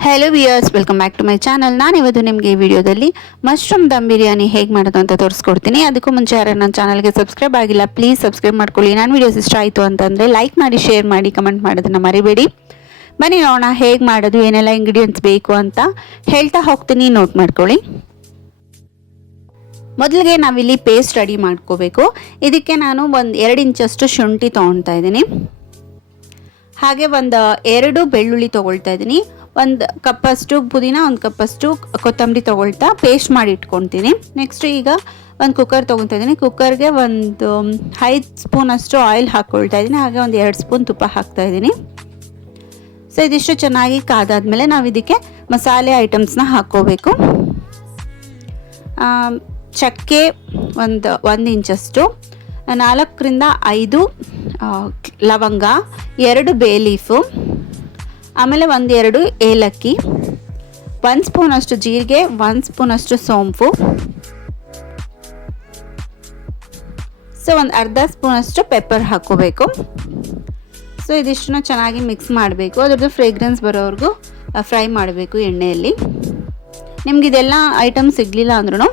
Hello viewers, welcome back to my channel. ನಾನು ಇವತ್ತು ನಿಮಗೆ ಈ ವಿಡಿಯೋದಲ್ಲಿ ಮಶ್ರೂಮ್ ದಮ್ ಬಿರಿಯಾನಿ ಹೇಗೆ ಮಾಡೋದು ಅಂತ ತೋರಿಸ್ಕೊಡ್ತೀನಿ. ಅದಕ್ಕೂ ಮುಂಚೆ ಯಾರು ನನ್ನ ಚಾನಲ್ಗೆ ಸಬ್ಸ್ಕ್ರೈಬ್ ಆಗಿಲ್ಲ, ಪ್ಲೀಸ್ ಸಬ್ಸ್ಕ್ರೈಬ್ ಮಾಡ್ಕೊಳ್ಳಿ. ನಾನು ವಿಡಿಯೋಸ್ ಇಷ್ಟ ಆಯಿತು ಅಂತಂದರೆ ಲೈಕ್ ಮಾಡಿ, ಶೇರ್ ಮಾಡಿ, ಕಮೆಂಟ್ ಮಾಡೋದನ್ನು ಮರಿಬೇಡಿ. ಬನ್ನಿ ನೋಡೋಣ ಹೇಗೆ ಮಾಡೋದು, ಏನೆಲ್ಲ ಇಂಗ್ರೀಡಿಯೆಂಟ್ಸ್ ಬೇಕು ಅಂತ ಹೇಳ್ತಾ ಹೋಗ್ತೀನಿ, ನೋಟ್ ಮಾಡ್ಕೊಳ್ಳಿ. ಮೊದಲಿಗೆ ನಾವಿಲ್ಲಿ ಪೇಸ್ಟ್ ರೆಡಿ ಮಾಡ್ಕೋಬೇಕು. ಇದಕ್ಕೆ ನಾನು ಒಂದು 2 ಇಂಚಷ್ಟು ಶುಂಠಿ ತೊಗೊಳ್ತಾ ಇದ್ದೀನಿ. ಹಾಗೆ ಒಂದು 2 ಬೆಳ್ಳುಳ್ಳಿ ತೊಗೊಳ್ತಾ ಇದ್ದೀನಿ. ಒಂದು ಕಪ್ಪಷ್ಟು ಪುದೀನ, ಒಂದು ಕಪ್ಪಷ್ಟು ಕೊತ್ತಂಬರಿ ತೊಗೊಳ್ತಾ ಪೇಸ್ಟ್ ಮಾಡಿ ಇಟ್ಕೊತೀನಿ. ನೆಕ್ಸ್ಟ್ ಈಗ ಒಂದು ಕುಕ್ಕರ್ ತೊಗೊತಾ ಇದ್ದೀನಿ. ಕುಕ್ಕರ್ಗೆ ಒಂದು 5 ಸ್ಪೂನಷ್ಟು ಆಯಿಲ್ ಹಾಕ್ಕೊಳ್ತಾ ಇದ್ದೀನಿ. ಹಾಗೆ ಒಂದು 2 ಸ್ಪೂನ್ ತುಪ್ಪ ಹಾಕ್ತಾ ಇದ್ದೀನಿ. ಸೊ ಇದಿಷ್ಟು ಚೆನ್ನಾಗಿ ಕಾದಾದ್ಮೇಲೆ ನಾವು ಇದಕ್ಕೆ ಮಸಾಲೆ ಐಟಮ್ಸ್ನ ಹಾಕ್ಕೋಬೇಕು. ಚಕ್ಕೆ ಒಂದು ಇಂಚಷ್ಟು, 4ರಿಂದ 5 ಲವಂಗ, 2 ಬೇ ಲೀಫು, ಆಮೇಲೆ 1-2 ಏಲಕ್ಕಿ, 1 ಸ್ಪೂನಷ್ಟು ಜೀರಿಗೆ, 1 ಸ್ಪೂನಷ್ಟು ಸೋಂಪು, ಸೊ ಒಂದು ಅರ್ಧ ಸ್ಪೂನಷ್ಟು ಪೆಪ್ಪರ್ ಹಾಕ್ಕೋಬೇಕು. ಸೊ ಇದಿಷ್ಟನ್ನು ಚೆನ್ನಾಗಿ ಮಿಕ್ಸ್ ಮಾಡಬೇಕು. ಅದ್ರದ್ದು ಫ್ರೇಗ್ರೆನ್ಸ್ ಬರೋವರೆಗೂ ಫ್ರೈ ಮಾಡಬೇಕು ಎಣ್ಣೆಯಲ್ಲಿ. ನಿಮ್ಗೆ ಇದೆಲ್ಲ ಐಟಮ್ ಸಿಗಲಿಲ್ಲ ಅಂದ್ರೂ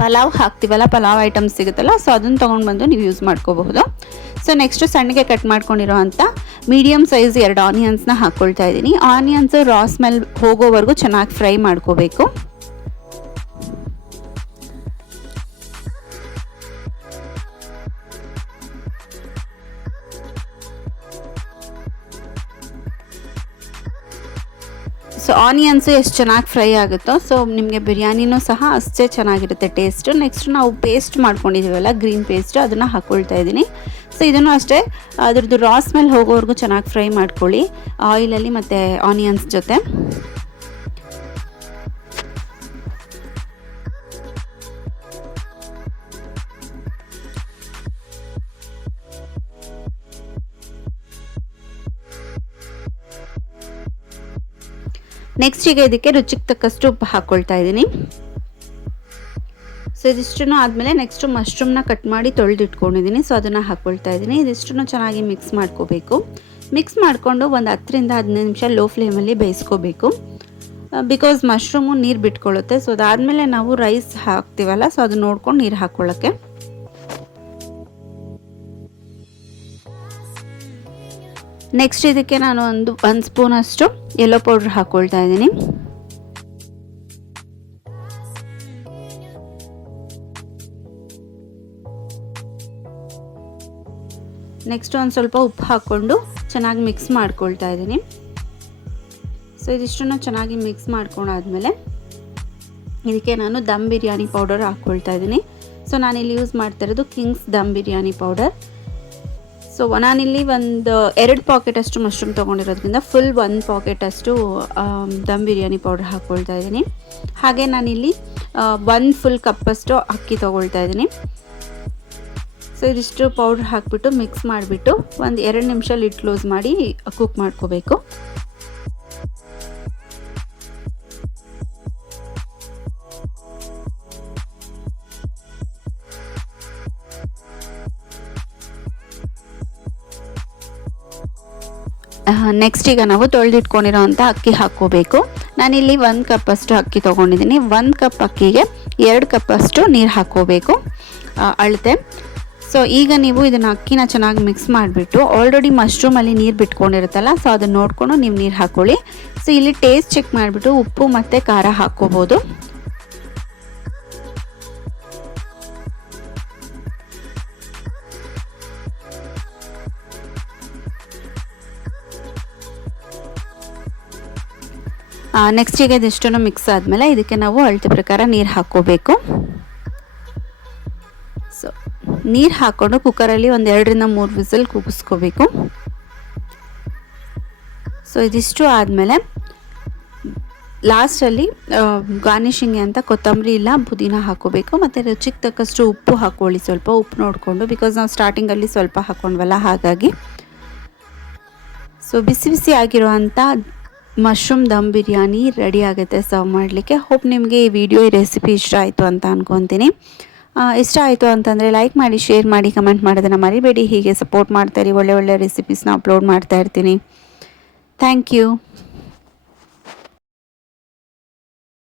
ಪಲಾವ್ ಹಾಕ್ತೀವಲ್ಲ, ಪಲಾವ್ ಐಟಮ್ಸ್ ಸಿಗುತ್ತಲ್ಲ, ಸೊ ಅದನ್ನು ತೊಗೊಂಡು ಬಂದು ನೀವು ಯೂಸ್ ಮಾಡ್ಕೋಬಹುದು. ಸೊ ನೆಕ್ಸ್ಟು ಸಣ್ಣಗೆ ಕಟ್ ಮಾಡ್ಕೊಂಡಿರೋ ಅಂಥ ಮೀಡಿಯಮ್ ಸೈಜ್ 2 ಆನಿಯನ್ಸ್ನ ಹಾಕ್ಕೊಳ್ತಾ ಇದ್ದೀನಿ. ಆನಿಯನ್ಸ್ ರಾ ಸ್ಮೆಲ್ ಹೋಗೋವರೆಗೂ ಚೆನ್ನಾಗಿ ಫ್ರೈ ಮಾಡ್ಕೋಬೇಕು. ಸೊ ಆನಿಯನ್ಸು ಎಷ್ಟು ಚೆನ್ನಾಗಿ ಫ್ರೈ ಆಗುತ್ತೋ ಸೊ ನಿಮಗೆ ಬಿರಿಯಾನಿನೂ ಸಹ ಅಷ್ಟೇ ಚೆನ್ನಾಗಿರುತ್ತೆ ಟೇಸ್ಟು. ನೆಕ್ಸ್ಟ್ ನಾವು ಪೇಸ್ಟ್ ಮಾಡ್ಕೊಂಡಿದ್ದೀವಲ್ಲ, ಗ್ರೀನ್ ಪೇಸ್ಟ್, ಅದನ್ನು ಹಾಕ್ಕೊಳ್ತಾ ಇದ್ದೀನಿ. ಸೊ ಇದನ್ನು ಅಷ್ಟೇ ಅದ್ರದ್ದು ರಾ ಸ್ಮೆಲ್ ಹೋಗೋವರೆಗೂ ಚೆನ್ನಾಗಿ ಫ್ರೈ ಮಾಡ್ಕೊಳ್ಳಿ ಆಯಿಲಲ್ಲಿ ಮತ್ತು ಆನಿಯನ್ಸ್ ಜೊತೆ. ನೆಕ್ಸ್ಟ್ ಈಗ ಇದಕ್ಕೆ ರುಚಿಗೆ ತಕ್ಕಷ್ಟು ಉಪ್ಪು ಹಾಕ್ಕೊಳ್ತಾ ಇದ್ದೀನಿ. ಸೊ ಇದಿಷ್ಟನ್ನು ಆದಮೇಲೆ ನೆಕ್ಸ್ಟು ಮಶ್ರೂಮ್ನ ಕಟ್ ಮಾಡಿ ತೊಳೆದಿಟ್ಕೊಂಡಿದ್ದೀನಿ. ಸೊ ಅದನ್ನು ಹಾಕ್ಕೊಳ್ತಾ ಇದ್ದೀನಿ. ಇದಿಷ್ಟನ್ನು ಚೆನ್ನಾಗಿ ಮಿಕ್ಸ್ ಮಾಡ್ಕೋಬೇಕು. ಮಿಕ್ಸ್ ಮಾಡಿಕೊಂಡು ಒಂದು 10ರಿಂದ 15 ನಿಮಿಷ ಲೋ ಫ್ಲೇಮಲ್ಲಿ ಬೇಯಿಸ್ಕೋಬೇಕು. ಬಿಕಾಸ್ ಮಶ್ರೂಮು ನೀರು ಬಿಟ್ಕೊಳ್ಳುತ್ತೆ. ಸೊ ಅದಾದಮೇಲೆ ನಾವು ರೈಸ್ ಹಾಕ್ತೀವಲ್ಲ, ಸೊ ಅದು ನೋಡ್ಕೊಂಡು ನೀರು ಹಾಕ್ಕೊಳ್ಳೋಕ್ಕೆ. ನೆಕ್ಸ್ಟ್ ಇದಕ್ಕೆ ನಾನು 1 ಸ್ಪೂನಷ್ಟು ಯೆಲ್ಲೋ ಪೌಡ್ರ್ ಹಾಕ್ಕೊಳ್ತಾ ಇದ್ದೀನಿ. ನೆಕ್ಸ್ಟ್ ಒಂದು ಸ್ವಲ್ಪ ಉಪ್ಪು ಹಾಕ್ಕೊಂಡು ಚೆನ್ನಾಗಿ ಮಿಕ್ಸ್ ಮಾಡ್ಕೊಳ್ತಾ ಇದ್ದೀನಿ. ಸೊ ಇದಿಷ್ಟನ್ನು ಚೆನ್ನಾಗಿ ಮಿಕ್ಸ್ ಮಾಡ್ಕೊಂಡಾದ್ಮೇಲೆ ಇದಕ್ಕೆ ನಾನು ದಮ್ ಬಿರಿಯಾನಿ ಪೌಡರ್ ಹಾಕ್ಕೊಳ್ತಾ ಇದ್ದೀನಿ. ಸೊ ನಾನಿಲ್ಲಿ ಯೂಸ್ ಮಾಡ್ತಾ ಇರೋದು Kings dum biryani powder. So ನಾನಿಲ್ಲಿ ಒಂದು 2 ಪಾಕೆಟಷ್ಟು mushroom ತೊಗೊಂಡಿರೋದ್ರಿಂದ full 1 ಪಾಕೆಟಷ್ಟು dum biryani powder ಹಾಕ್ಕೊಳ್ತಾ ಇದ್ದೀನಿ. ಹಾಗೆ ನಾನಿಲ್ಲಿ 1 ಫುಲ್ ಕಪ್ಪಷ್ಟು ಅಕ್ಕಿ ತೊಗೊಳ್ತಾ ಇದ್ದೀನಿ. ಸೊ ಇದಿಷ್ಟು ಪೌಡ್ರ್ ಹಾಕಿಬಿಟ್ಟು ಮಿಕ್ಸ್ ಮಾಡಿಬಿಟ್ಟು ಒಂದು 2 ನಿಮಿಷ ಲಿಡ್ ಕ್ಲೋಸ್ ಮಾಡಿ ಕುಕ್ ಮಾಡ್ಕೋಬೇಕು. ನೆಕ್ಸ್ಟ್ ಈಗ ನಾವು ತೊಳೆದಿಟ್ಕೊಂಡಿರೋ ಅಂಥ ಅಕ್ಕಿ ಹಾಕ್ಕೋಬೇಕು. ನಾನಿಲ್ಲಿ 1 ಕಪ್ಪಷ್ಟು ಅಕ್ಕಿ ತೊಗೊಂಡಿದ್ದೀನಿ. 1 ಕಪ್ ಅಕ್ಕಿಗೆ 2 ಕಪ್ಪಷ್ಟು ನೀರು ಹಾಕ್ಕೋಬೇಕು ಅಳತೆ. ಸೊ ಈಗ ನೀವು ಇದನ್ನು ಅಕ್ಕಿನ ಚೆನ್ನಾಗಿ ಮಿಕ್ಸ್ ಮಾಡಿಬಿಟ್ಟು ಆಲ್ರೆಡಿ ಮಶ್ರೂಮಲ್ಲಿ ನೀರು ಬಿಟ್ಕೊಂಡಿರುತ್ತಲ್ಲ, ಸೊ ಅದನ್ನು ನೋಡಿಕೊಂಡು ನೀವು ನೀರು ಹಾಕ್ಕೊಳ್ಳಿ. ಸೊ ಇಲ್ಲಿ ಟೇಸ್ಟ್ ಚೆಕ್ ಮಾಡಿಬಿಟ್ಟು ಉಪ್ಪು ಮತ್ತು ಖಾರ ಹಾಕ್ಕೋಬೋದು. ನೆಕ್ಸ್ಟ್ ಈಗ ಇದಿಷ್ಟನ್ನು ಮಿಕ್ಸ್ ಆದಮೇಲೆ ಇದಕ್ಕೆ ನಾವು ಅಳತೆ ಪ್ರಕಾರ ನೀರು ಹಾಕ್ಕೋಬೇಕು. ಸೊ ನೀರು ಹಾಕ್ಕೊಂಡು ಕುಕ್ಕರಲ್ಲಿ ಒಂದು 2ರಿಂದ 3 ವಿಸಿಲ್ ಕೂಗಿಸ್ಕೋಬೇಕು. ಸೊ ಇದಿಷ್ಟು ಆದಮೇಲೆ ಲಾಸ್ಟಲ್ಲಿ ಗಾರ್ನಿಷಿಂಗ್ಗೆ ಅಂತ ಕೊತ್ತಂಬರಿ ಇಲ್ಲ ಪುದೀನ ಹಾಕ್ಕೋಬೇಕು. ಮತ್ತು ರುಚಿಗೆ ತಕ್ಕಷ್ಟು ಉಪ್ಪು ಹಾಕ್ಕೊಳ್ಳಿ, ಸ್ವಲ್ಪ ಉಪ್ಪು ನೋಡಿಕೊಂಡು, ಬಿಕಾಸ್ ನಾವು ಸ್ಟಾರ್ಟಿಂಗಲ್ಲಿ ಸ್ವಲ್ಪ ಹಾಕ್ಕೊಂಡ್ವಲ್ಲ ಹಾಗಾಗಿ. ಸೊ ಬಿಸಿ ಬಿಸಿ ಆಗಿರುವಂಥ ಮಶ್ರೂಮ್ ದಮ್ ಬಿರಿಯಾನಿ ರೆಡಿ ಆಗುತ್ತೆ ಸರ್ವ್ ಮಾಡಲಿಕ್ಕೆ. ಹೋಪ್ ನಿಮಗೆ ಈ ವಿಡಿಯೋ, ಈ ರೆಸಿಪಿ ಇಷ್ಟ ಆಯಿತು ಅಂತ ಅಂದ್ಕೊತೀನಿ. ಇಷ್ಟ ಆಯಿತು ಅಂತಂದರೆ ಲೈಕ್ ಮಾಡಿ, ಶೇರ್ ಮಾಡಿ, ಕಮೆಂಟ್ ಮಾಡೋದನ್ನು ಮರಿಬೇಡಿ. ಹೀಗೆ ಸಪೋರ್ಟ್ ಮಾಡ್ತಾಯಿರಿ. ಒಳ್ಳೆ ಒಳ್ಳೆ ರೆಸಿಪೀಸ್ನ ಅಪ್ಲೋಡ್ ಮಾಡ್ತಾ ಇರ್ತೀನಿ. Thank you.